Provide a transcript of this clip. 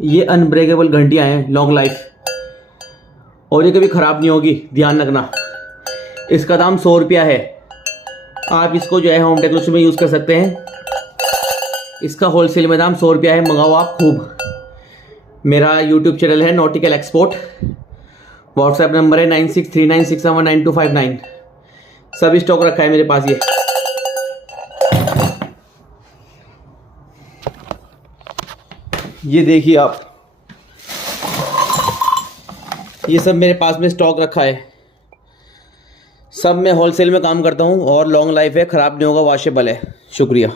ये अनब्रेकेबल घंटियाँ हैं, long life, और ये कभी ख़राब नहीं होगी, ध्यान रखना। इसका दाम 100 रुपया है। आप इसको जो है होम डेकोरेशन में यूज़ कर सकते हैं। इसका होलसेल में दाम 100 रुपया है। मंगाओ आप खूब। मेरा यूट्यूब चैनल है नॉटिकल एक्सपोर्ट। व्हाट्सएप नंबर है 9639679259। सब स्टॉक रखा है मेरे पास। ये देखिए आप, ये सब मेरे पास में स्टॉक रखा है। सब मैं होलसेल में काम करता हूँ और लॉन्ग लाइफ है, ख़राब नहीं होगा, वॉशेबल है। शुक्रिया।